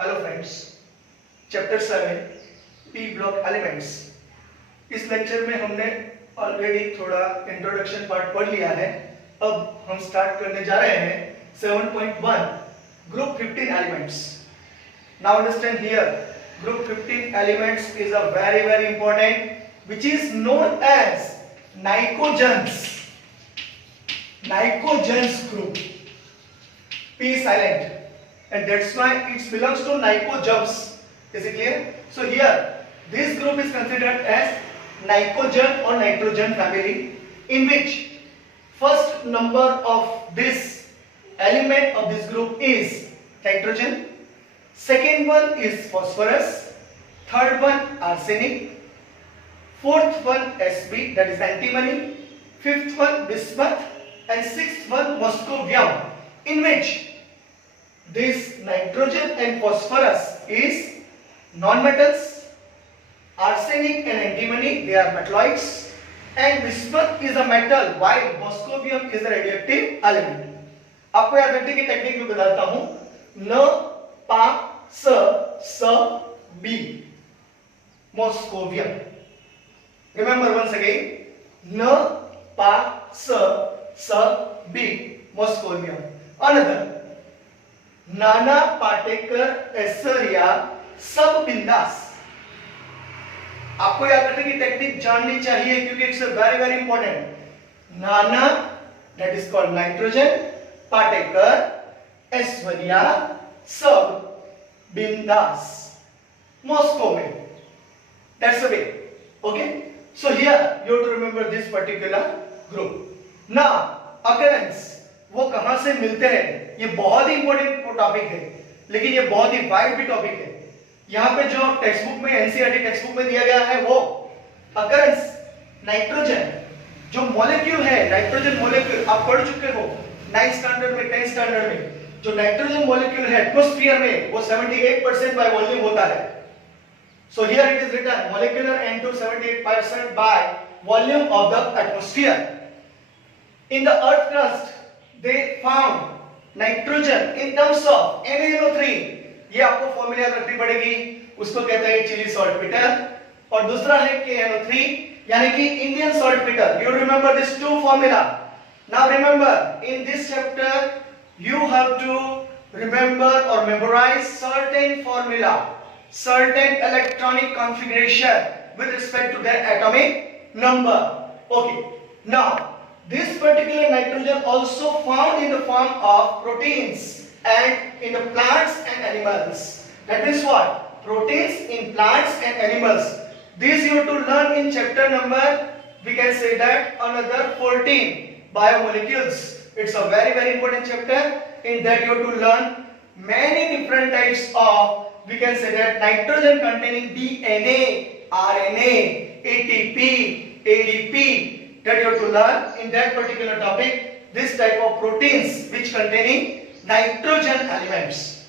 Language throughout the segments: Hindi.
Hello friends, chapter 7 P block elements. इस लेक्चर में हमने ऑलरेडी थोड़ा इंट्रोडक्शन पार्ट पढ़ लिया है। अब हम स्टार्ट करने जा रहे हैं 7.1 group 15 elements. Now understand here, group 15 elements is a very important which is known as Nicogens group. P silent. And that's why it belongs to Nicogens. Is it clear? So here this group is considered as Nicogen or nitrogen family, in which first number of this element of this group is nitrogen, second one is phosphorus, third one arsenic, fourth one Sb, that is antimony, fifth one bismuth, and sixth one moscovium, in which this nitrogen and phosphorus is non-metals, arsenic and antimony they are metalloids, and bismuth is a metal while moscovium is a radioactive element. आपको याद रखने की टेक्निक भी बताता हूं। न पा स B moscovium. Remember once again, न पा स B moscovium. Another Nana Patekar एसरिया सब बिंदास। आपको याद रखने की टेक्निक जाननी चाहिए क्योंकि it's very important. Nana that is called nitrogen, Patekar Aishwarya सब बिंदास मॉस्को में। That's the way. Okay, so here you have to remember this particular group. Now occurrence, वो कहां से मिलते हैं, ये बहुत ही इंपॉर्टेंट टॉपिक है, लेकिन ये बहुत ही वाइड भी टॉपिक है। यहाँ पे जो टेक्स्ट बुक में, एनसीईआरटी टेक्स्ट बुक में दिया गया है वो अकरेंस नाइट्रोजन जो मॉलिक्यूल है, नाइट्रोजन मॉलिक्यूल आप पढ़ चुके हो 9th स्टैंडर्ड में, 10th स्टैंडर्ड में। जो नाइट्रोजन मॉलिक्यूल है एटमॉस्फेयर में वो 78% बाय वॉल्यूम होता है। So here it is written molecular N2 78% by volume of the atmosphere. In the earth crust they found nitrogen in terms of NaNO3। ये आपको फॉर्मूला याद रखनी पड़ेगी, उसको कहते हैं चिली सॉल्टपीटर, और दूसरा है KNO3 यानी कि Indian saltpetre. You remember this two formula. Now remember in this chapter you have to remember or memorize certain formula, certain electronic configuration with respect to their atomic number. Okay, now this particular nitrogen also found in the form of proteins and in the plants and animals. That means what? Proteins in plants and animals. This you have to learn in chapter number, we can say that another 14, biomolecules. It's a very important chapter. In that you have to learn many different types of, we can say that nitrogen containing DNA, RNA, ATP, ADP, that you have to learn in that particular topic, this type of proteins which containing nitrogen elements.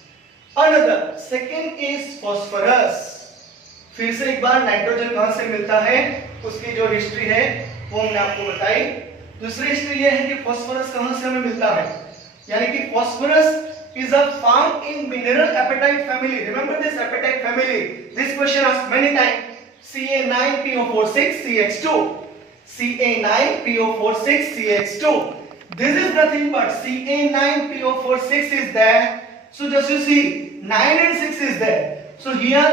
Another second is phosphorus. फिर से एक बार नाइट्रोजन कहां से मिलता है उसकी जो हिस्ट्री है वो हमने आपको बताई। दूसरी हिस्ट्री ये है कि फास्फोरस कहां से हमें मिलता है, यानी कि phosphorus is a found in mineral apatite family. Remember this apatite family, this question asked many times. Ca9PO46 CH2, Ca9PO46 CH2. This is nothing but Ca9PO46 is there, so just you see 9 and 6 is there. So here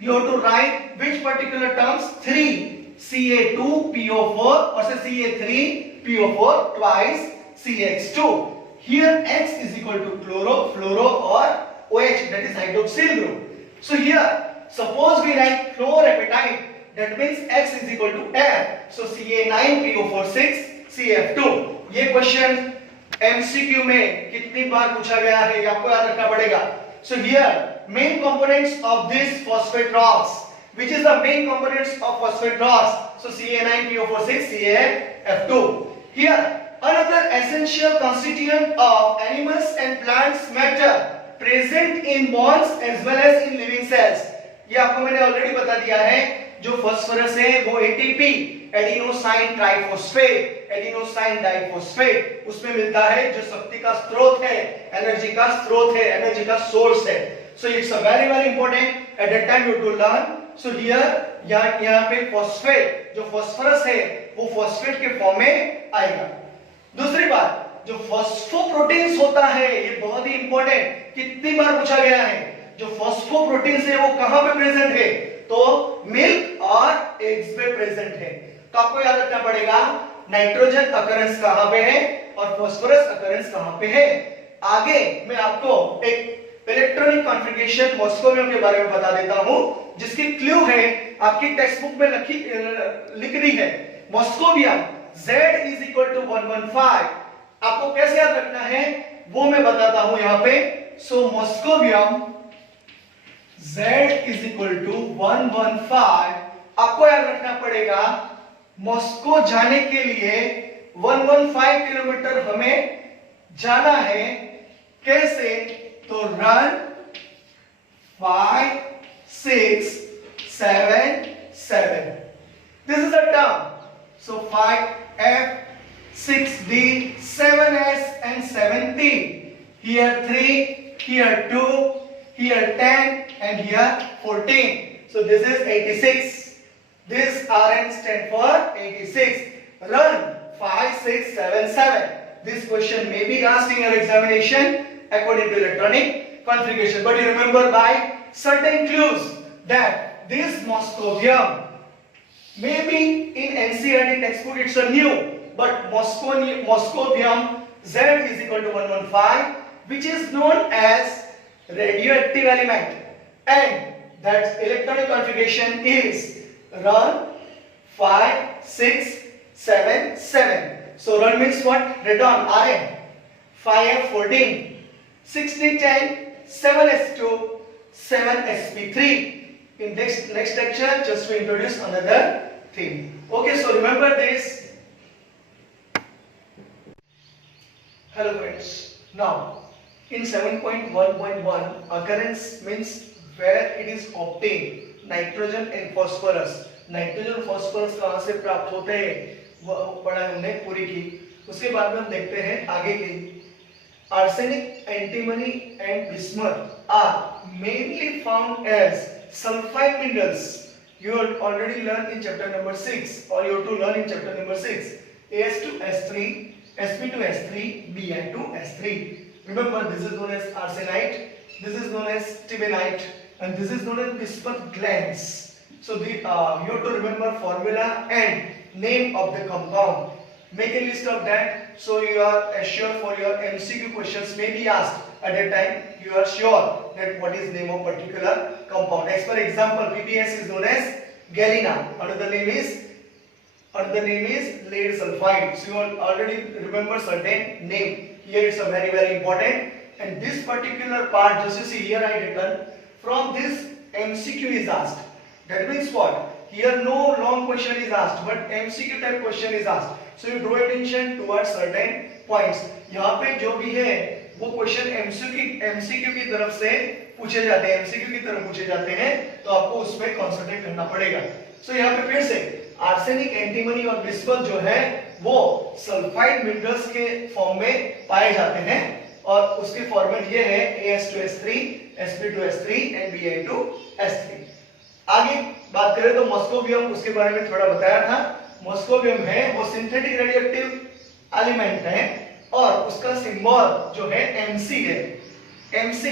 you have to write which particular terms, 3 Ca2PO4 or say Ca3PO4 twice CH2. Here X is equal to chloro, fluoro or OH, that is hydroxyl group. So here suppose we write fluorapatite, that means X is equal to F. So Ca9PO46 CF2. ये क्वेश्चन MCQ में कितनी बार पूछा गया है ये आपको याद रखना पड़ेगा। So here main components of this phosphate rocks, which is the main components of phosphate rocks. So Ca9PO46 CaF2. Here another essential constituent of animals and plants matter present in bonds as well as in living cells. ये आपको मैंने ऑलरेडी बता दिया है। जो फास्फोरस है वो ATP, adenosine triphosphate, adenosine diphosphate, उसमें मिलता है जो शक्ति का स्रोत है, एनर्जी का स्रोत है, एनर्जी का सोर्स है। So it's a very important at that time you have to learn. So here यहाँ पे फॉस्फेट जो फॉस्फोरस है वो फॉस्फेट के फॉर्म में आएगा. दूसरी बात, जो फॉस्फोप्रोटीन्स होता है ये बहुत ही इंपॉर्टेंट, कितनी बार पूछा गया है. जो फॉस्फोप्रोटीन्स है वो कहां पे प्रेजेंट है? तो मिल्क और एग्स पे प्रेजेंट है. तो आपको याद रखना पड़ेगा नाइट्रोजन अकरेंस कहां पे है और फास्फोरस अकरेंस कहां पे है. आगे मैं आपको एक इलेक्ट्रॉनिक कॉन्फ़िगरेशन मॉस्कोवियम के बारे में बता देता हूं, जिसकी क्लू है आपकी टेक्स्ट बुक में लिखनी है. Moscovium Z is equal to 115. आपको कैसे याद रखना है वो मैं बताता हूं यहां पे. सो moscovium Z is equal to 115. आपको याद रखना पड़ेगा मॉस्को जाने के लिए 115 किलोमीटर हमें जाना है. कैसे? तो run 5 6 7 7. This is a term. So 5F 6D 7S and 7T. Here 3, here 2, here 10 and here 14. So this is 86. This RN stand for 86. Run 5 6 7 7. This question may be asked in your examination according to electronic configuration. But you remember by certain clues that this moscovium, maybe in NCERT textbook it's a new, but moscovium Z is equal to 115, which is known as radioactive element, and that electronic configuration is run 5 6 7 7. So run means what? Return Rn 5F14 6D10 7S2 7sp3. In next lecture, just to introduce another thing. Okay, so remember this. Hello friends. Now, in 7.1.1, occurrence means where it is obtained. Nitrogen and phosphorus. Nitrogen phosphorus कहां से प्राप्त होते हैं वो पढ़ाई हमने पूरी की. उसके बाद में हम देखते हैं आगे की. Arsenic, antimony and bismuth are mainly found as sulfide minerals. You have already learned in chapter number 6, or you have to learn in chapter number 6. As2S3, Sp2S3, Bi2S3. Remember, this is known as arsenite, this is known as stibnite, and this is known as bismuth glands. So you have to remember formula and name of the compound. Make a list of that, so you are assured for your MCQ questions may be asked. At that time, you are sure that what is name of particular compound. As for example, PBS is known as galena. Another name is lead sulfide. So you already remember certain name. Here it's a very important. And this particular part, just you see here I written, from this MCQ is asked. That means what? Here no long question is asked, but MCQ type question is asked. So you draw attention towards certain points. यहाँ पे जो भी है वो क्वेश्चन एमसीक्यू की तरफ से पूछे जाते हैं, एमसीक्यू की तरफ पूछे जाते हैं, तो आपको उसमें कंसंट्रेट करना पड़ेगा. सो यहाँ पे फिर से आर्सेनिक, एंटीमनी और बिस्मथ जो है वो सल्फाइड मिनरल्स के फॉर्म में पाए जाते हैं, और उसके फॉर्मेट ये है As2S3, Sp2S3 and Bi2S3. आगे बात करें तो मॉस्कोवियम, उसके बारे में थोड़ा बताया था. मॉस्कोवियम है वो सिंथेटिक रेडियोएक्टिव एलिमेंट है, और उसका सिंबल जो है Mc है. Mc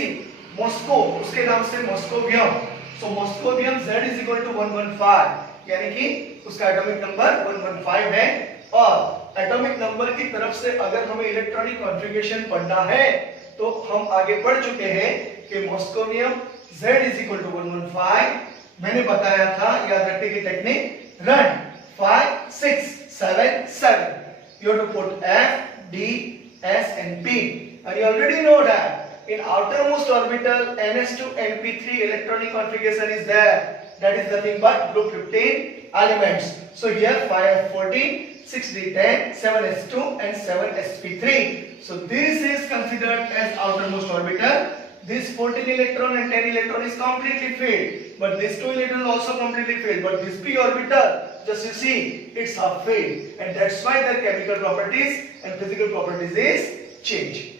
मॉस्को, उसके नाम से moscovium. So moscovium Z is equal to 115, यानी कि उसका एटॉमिक नंबर 115 है. और एटॉमिक नंबर की तरफ से अगर हमें इलेक्ट्रॉनिक कॉन्फ़िगरेशन पढ़ना है तो हम आगे पढ़ चुके हैं कि moscovium Z is equal to 115. मैंने बताया था, याद रखने की technique, run 5 6 7 7. You have to put F, D, S and P, and you already know that in outermost orbital NS2 NP3 electronic configuration is there. That is nothing but group 15 elements. So here 5f14, 6d10, 7s2 and 7sp3. So this is considered as outermost orbital. This 14 electron and 10 electron is completely filled, but this 2 electron also completely filled, but this p orbital, just you see, it's half filled, and that's why their chemical properties and physical properties is changed.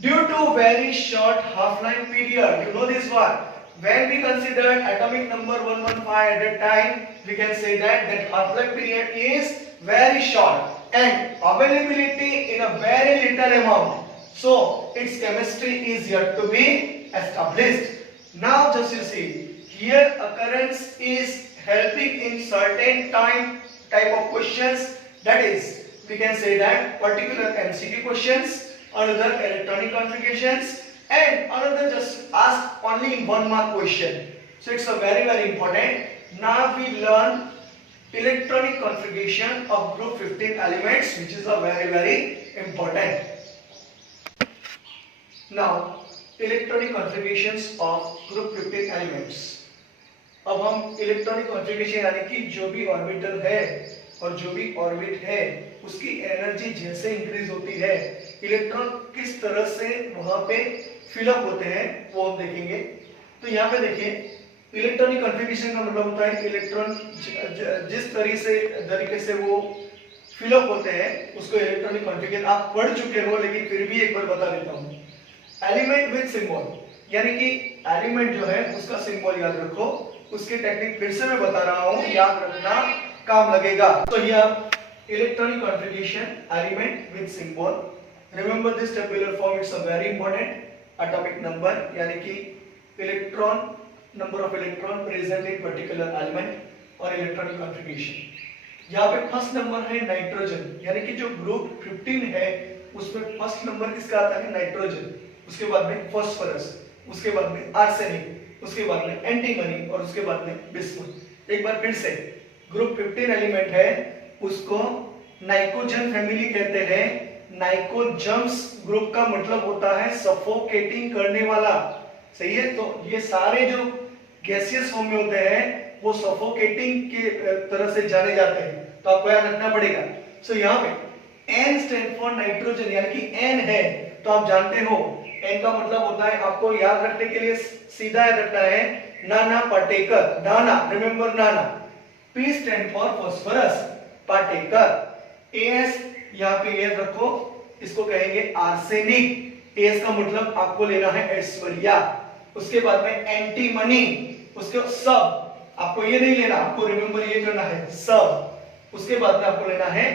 Due to very short half-life period, you know this one. When we consider atomic number 115 at that time, we can say that half-life period is very short and availability in a very little amount. So its chemistry is yet to be established. Now just you see, here occurrence is helping in certain type of questions. That is, we can say that particular MCQ questions, another electronic configurations, and another just ask only 1 mark question. So it's a very important. Now we learn electronic configuration of group 15 elements, which is a very important. Now electronic configurations of group 15 elements. अब हम इलेक्ट्रॉनिक कॉन्फ़िगरेशन यानी कि जो भी ऑर्बिटल है और जो भी ऑर्बिट है उसकी एनर्जी जैसे इंक्रीज होती है, इलेक्ट्रॉन किस तरह से वहां पे फिलअप होते हैं वो हम देखेंगे। तो यहाँ पे देखिए, इलेक्ट्रॉनिक कॉन्फ़िगरेशन का मतलब होता है इलेक्ट्रॉन जिस तरीके से वो फिलअप होते हैं उसको इलेक्ट्रॉनिक कॉन्फ़िगरेशन। आप पढ़ चुके हो लेकिन फिर भी एक बार बता देता हूँ। एलिमेंट विद सिंबल, यानी कि एलिमेंट जो है उसका सिंबल याद रखो। उसकी टेक्निक फिर से मैं बता रहा हूँ, याद रखना काम लगेगा। तो here electronic configuration element with symbol, remember this tabular form, it's a very important. Atomic number यानी कि electron, number of electron present in particular element, और इलेक्ट्रॉनिक कॉन्फ़िगरेशन। यहाँ पे फर्स्ट नंबर है नाइट्रोजन, यानी कि जो ग्रुप 15 है उसमें फर्स्ट नंबर किसका आता है? नाइट्रोजन। उसके बाद में फास्फोरस, उसके बाद में आर्सेनिक, उसके बाद में एंटीमनी, और उसके बाद में बिस्मुथ। एक बार फिर से, ग्रुप 15 एलिमेंट है उसको नाइकोजन फैमिली कहते हैं। नाइकोजम्स ग्रुप का मतलब होता है सफोकेटिंग करने वाला, सही है। तो ये सारे जो गैसियस फॉर्म में होते हैं वो सफोकेटिंग के तरह से जाने जाते हैं, तो आपको याद रखना पड़ेगा। सो यहाँ पे N स्टैंड फॉर नाइट्रोजन, यानी कि N है तो आप जानते हो N का मतलब होता है, आपको याद रखने के लिए सीधा याद रखना है, नाना पाटेकर, नाना, remember Nana. P stand for phosphorus, Patekar. AS यहाँ पे याद रखो, इसको कहेंगे आर्सेनिक। AS का मतलब आपको लेना है ऐश्वर्या। उसके बाद में एंटीमनी, उसके सब, आपको ये नहीं लेना, आपको रिमेंबर ये करना है सब। उसके बाद में आपको लेना है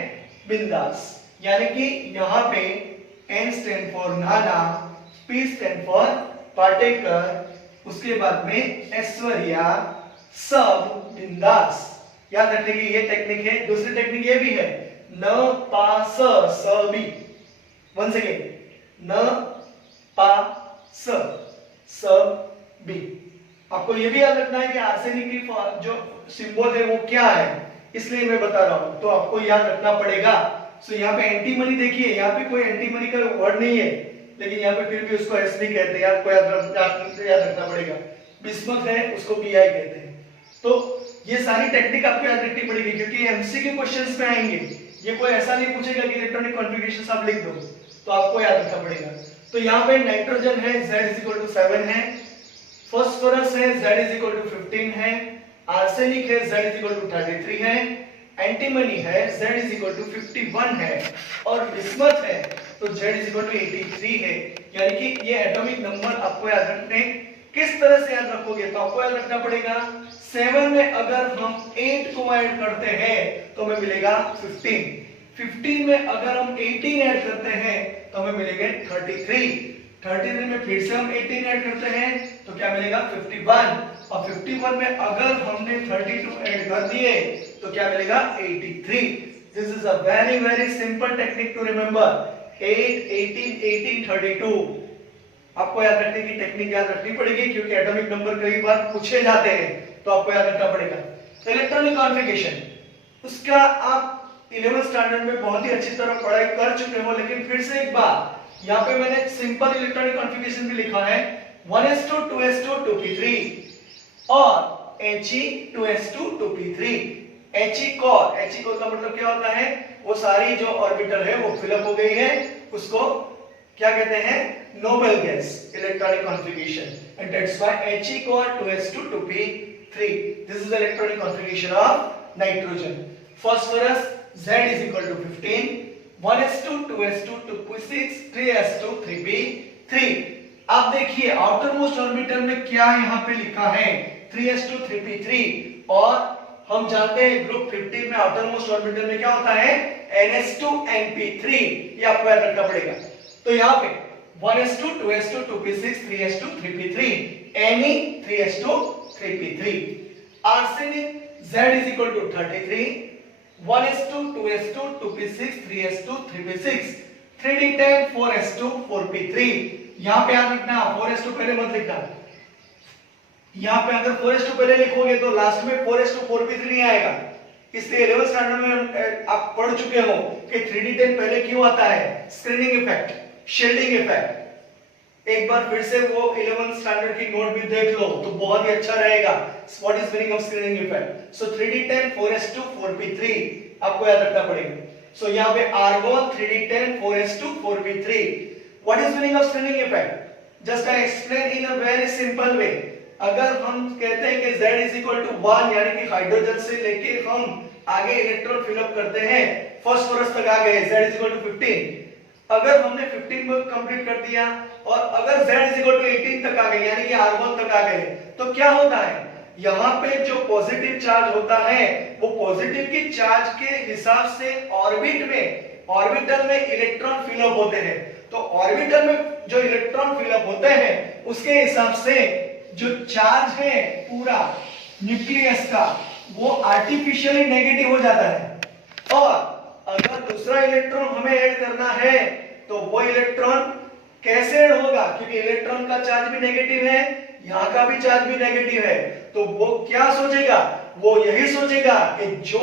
बिंदास, यानी कि यहाँ पे N stand for Nana, P stand for Patekar, उसके बाद में ऐश्वर्या, सब, बिंदास। याद रखने की ये टेक्निक है। दूसरी टेक्निक ये भी है, न पा स, स बी। वंस अगेन, न पा स, स बी। आपको ये भी याद रखना है कि आर्सेनिक की जो सिंबल है वो क्या है, इसलिए मैं बता रहा हूं, तो आपको याद रखना पड़ेगा। सो यहाँ पे एंटीमनी देखिए, यहाँ पे कोई एंटीमनी का वर्ड नहीं है, लेकिन यहाँ पे फिर भी उसको एस बी कहते हैं, आपको याद रखना पड़ेगा। बिस्मथ है उसको पी आई कहते हैं। तो ये सारी टेक्निक आपको याद रखनी पड़ेगी, क्योंकि एमसीक्यू क्वेश्चंस में आएंगे। ये कोई ऐसा नहीं पूछेगा कि इलेक्ट्रॉनिक कॉन्फ़िगरेशन आप लिख दो, तो आपको याद रखना पड़ेगा। तो यहाँ पे नाइट्रोजन है Z=7 है, फास्फोरस है Z=15 है, आर्सेनिक है Z=33 है, एंटीमनी है Z=51 है, और बिस्मथ है तो Z=83 है। यानी कि ये एटॉमिक नंबर आपको याद रखने, किस तरह से याद रखोगे, तो आपको याद रखना पड़ेगा 7 में अगर हम 8 को ऐड करते हैं तो हमें मिलेगा 15, 15 में अगर हम 18 ऐड करते हैं तो हमें मिलेंगे 33, 33 में फिर से हम 18 ऐड करते हैं तो क्या मिलेगा 51, और 51 में अगर हमने 32 ऐड कर दिए तो क्या मिलेगा 83। This is a very simple technique to remember, 8, 18, 18, 32। आपको याद रखने की टेक्निक याद रखनी पड़ेगी, क्योंकि एटॉमिक नंबर कई बार पूछे जाते हैं, तो आपको याद रखना पड़ेगा। इलेक्ट्रॉनिक कॉन्फ़िगरेशन, उसका आप 11th स्टैंडर्ड में बहुत ही अच्छी तरह पढ़ाई कर चुके हो, लेकिन फिर से एक बार, यहाँ पे मैंने सिंपल इलेक्ट्रॉनिक कॉन्फ़िगरेशन भी लिखा है 1s2 2s2 2p3 और He2s2 2p3। He कोर का मतलब क्या होता है, वो सारी जो ऑर्बिटल है वो फिलअप हो गई है, उसको क्या कहते हैं, noble gas electronic configuration, and that's why He core 2s2 2p3। This is the electronic configuration of nitrogen. Phosphorus Z=15, 1s2 2s2 2p6 3s2 3p, 3। आप देखिए आउटर मोस्ट ऑर्बिटल में क्या यहाँ पे लिखा है 3s2 3p3 और हम जानते हैं ग्रुप 15 में आउटर मोस्ट ऑर्बिटल में क्या होता है ns2 np3। ये आपको याद रखना पड़ेगा। तो यहाँ पे 1s2 2s2 2p6 3s2 3p3 Ne 3s2 3p3। Arsenic Z is equal to 33 1s2 2s2 2p6 3s2 3p6 3d10 4s2 4p3। यहाँ पे याद रखना 4s2 पहले मत लिखना। यहाँ पे अगर 4s2 पहले लिखोगे तो लास्ट में 4s2 4p3 नहीं आएगा। इसलिए 11th स्टैंडर्ड में आप पढ़ चुके हो कि 3d10 पहले क्यों आता है, स्क्रीनिंग इफेक्ट, शील्डिंग इफेक्ट। एक बार फिर से वो 11th स्टैंडर्ड की नोट भी देख लो तो बहुत ही अच्छा रहेगा। What is meaning of screening effect? So 3d10 4s2 4p3 आपको याद रखना पड़ेगा। सो यहाँ पे argon 3d10 4s2 4p3। What is meaning of screening effect? Just I explain in a very simple way. अगर हम कहते हैं कि Z is equal to 1 यानी कि हाइड्रोजन से लेके हम आगे इलेक्ट्रॉन फिल अप करते हैं, फास्फोरस तक आ गए, Z is equal to 15। अगर हमने 15 को कंप्लीट कर दिया और अगर Z is equal to 18 तक आ गए यानी कि आर्गोन तक आ गए तो क्या होता है, यहाँ पे जो पॉजिटिव चार्ज होता है वो पॉजिटिव की चार्ज के हिसाब से ऑर्बिटल में इलेक्ट्रॉन फिल अप होते हैं। तो ऑर्बिटल में जो इलेक्ट्रॉन फिल अप होते हैं उसके हिसाब से जो चार्ज है पूरा न्यूक्लियस का वो आर्टिफिशियली नेगेटिव हो जाता है। और अगर दूसरा इलेक्ट्रॉन हमें ऐड करना है तो वो इलेक्ट्रॉन कैसे ऐड होगा, क्योंकि इलेक्ट्रॉन का चार्ज भी नेगेटिव है, यहाँ का भी चार्ज भी नेगेटिव है। तो वो क्या सोचेगा, वो यही सोचेगा कि जो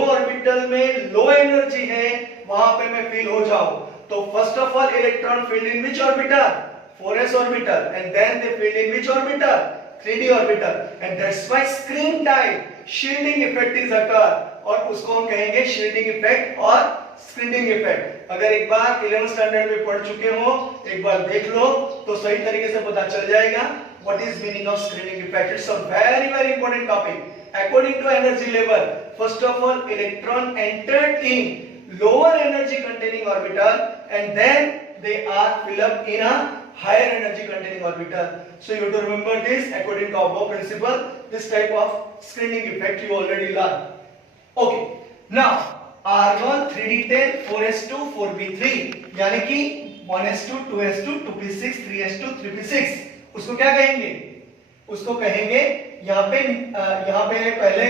ऑर्बिटल में लो एनर्जी है वहां पे मैं फिल हो जाऊं। तो first of all electron fill in which orbital, 4s orbital, and then they fill in which orbital, 3d orbital, and that's why screen type shielding effect is occur और उसको हम कहेंगे shielding effect और screening effect। अगर एक बार 11th स्टैंडर्ड में पढ़ चुके हो एक बार देख लो तो सही तरीके से पता चल जाएगा what is meaning of screening effect। It's a very very important topic according to energy level। First of all electron entered in lower energy containing orbital and then they are filled up in a higher energy containing orbital। So you have to remember this according to Above principle, this type of screening effect you already learned। Okay, now argon 3d10 4s2 4p3 यानी कि 1s2 2s2 2p6 3s2 3p6 उसको क्या कहेंगे, उसको कहेंगे यहाँ पे पहले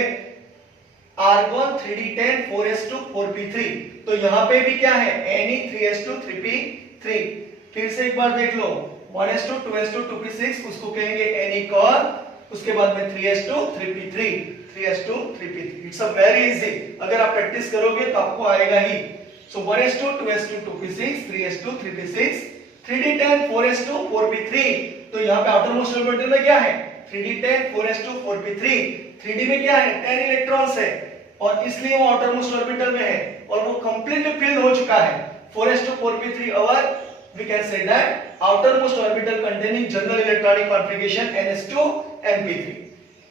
argon 3d10 4s2 4p3। तो यहाँ पे भी क्या है Ne 3s2 3p3। फिर से एक बार देख लो 1s2 2s2 2p6 उसको कहेंगे Nicor, उसके बाद में 3s2 3p3 3s2 3p3। It's a very easy, अगर आप प्रैक्टिस करोगे तो आपको आएगा ही। सो 1s2 2s2 2p6 3s2 3p6 3d10 4s2 4p3। तो यहाँ पे आउटर मोस्ट ऑर्बिटल में क्या है 3d10 4s2 4p3। 3d में क्या है 10 इलेक्ट्रॉन्स है और इसलिए वो आउटर मोस्ट ऑर्बिटल में है और वो कंप्लीटली फिल हो चुका है 4s2 4p3 और we can say that outermost orbital containing general electronic configuration ns2 np3।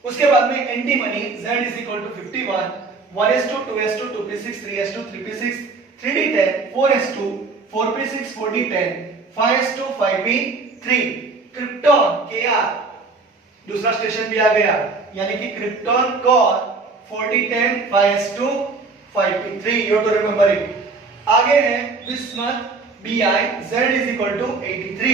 उसके बाद में antimony z is equal to 51 1s2 2s2 2p6 3s2 3p6 3d10 4s2 4p6 4d10 5s2 5p3। Krypton kr दूसरा स्टेशन भी आ गया यानी कि krypton core 4d10 5s2 5p3। you have to remember it। आगे है bismuth Bi Z is equal to 83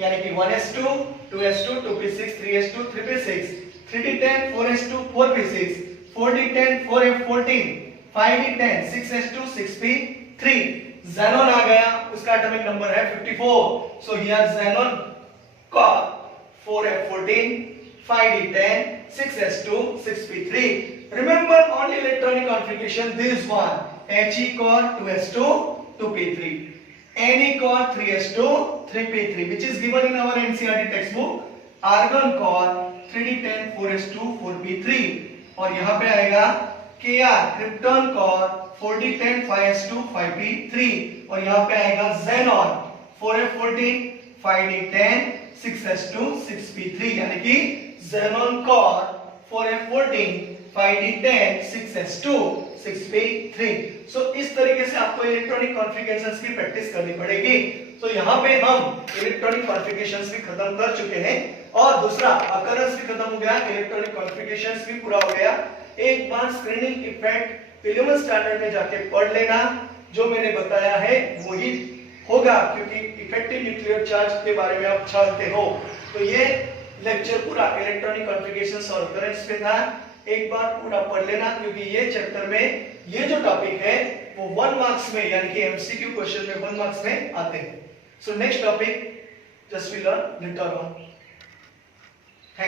यानी कि 1s2 2s2 2p6 3s2 3p6 3d10 4s2 4p6 4d10 4f14 5d10 6s2 6p3। xenon आ गया, उसका एटॉमिक नंबर है 54। सो हियर xenon का 4f14 5d10 6s2 6p3। remember only electronic configuration this one He core 2s2 2p3 Nicor 3s2 3p3 which is given in our NCERT textbook। argon core 3d10 4s2 4p3 और यहाँ पे आएगा Kr krypton core 4d10 5s2 5p3 और यहाँ पे आएगा xenon 4f14 5d10 6s2 6p3 यानी कि xenon core 4f14 5d10, 6s2, 6p3। सो इस तरीके से आपको इलेक्ट्रॉनिक कॉन्फ़िगरेशंस की प्रैक्टिस करनी पड़ेगी। तो यहाँ पे हम इलेक्ट्रॉनिक कॉन्फ़िगरेशंस भी खत्म कर चुके हैं और दूसरा अकरेंस भी खत्म हो गया, इलेक्ट्रॉनिक कॉन्फ़िगरेशंस भी पूरा हो गया। एक बार स्क्रीनिंग इफेक्ट प्रीलिमिनरी स्टैंडर्ड में जाके पढ़ लेना, जो मैंने बताया है वही होगा, क्योंकि इफेक्टिव न्यूक्लियर चार्ज के बारे में आप जानते हो। तो ये लेक्चर पूरा इलेक्ट्रॉनिक कॉन्फ़िगरेशंस और अकरेंस पे था। एक बार पूरा पढ़ लेना, क्योंकि ये चैप्टर में ये जो टॉपिक है वो 1 मार्क्स में यानी कि एमसीक्यू क्वेश्चन में 1 मार्क्स में आते हैं। So next topic just we learn later on.